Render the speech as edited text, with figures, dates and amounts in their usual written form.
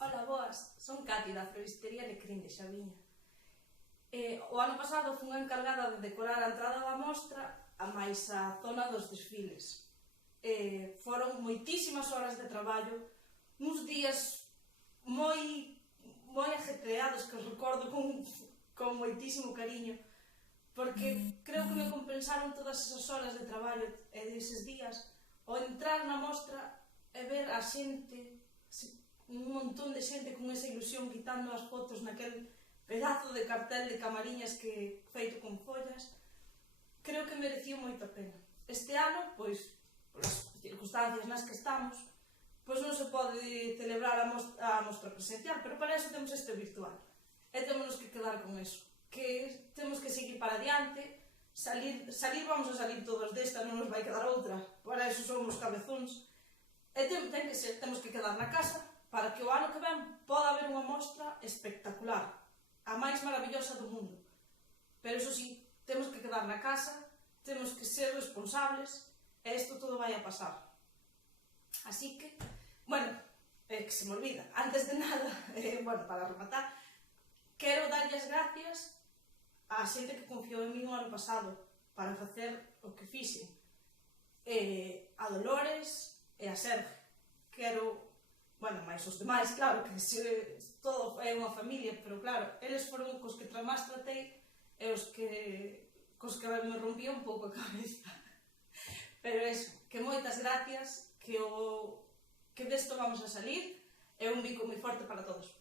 Ola, boas, son Cati da floristería Lecrín de Xaviña. O ano pasado fun a encargada de decorar a entrada da mostra a máis a zona dos desfiles. Foron moitísimas horas de traballo, uns días moi ajetreados que os recordo con moitísimo cariño, porque creo que me compensaron todas esas horas de traballo e deses días ao entrar na mostra e ver a xente, un montón de xente con esa ilusión quitando as fotos naquel pedazo de cartel de camariñas que feito con follas. Creo que mereció moito a pena. Este ano, pois, polas circunstancias nas que estamos, pois non se pode celebrar a mostra presencial, pero para eso temos este virtual. E temos que quedar con eso, que temos que seguir para adiante, salir vamos a salir todos desta, non nos vai quedar outra, para eso somos cabezóns. E temos que quedar na casa para que o ano que ven poda haber unha mostra espectacular, a máis maravillosa do mundo. Pero iso sí, temos que quedar na casa, temos que ser responsables e isto todo vai a pasar. Así que, bueno, que se me olvida, antes de nada, para rematar, quero darlle as gracias á xente que confiou en mí no ano pasado para facer o que fixe. A Dolores e a Sergio. Quero, máis os demais, claro, que todo é unha familia, pero claro, eles foron cos que máis tratei e cos que me rompía un pouco a cabeza. Pero eso, que moitas gracias, que desto vamos a salir, e un bico moi forte para todos.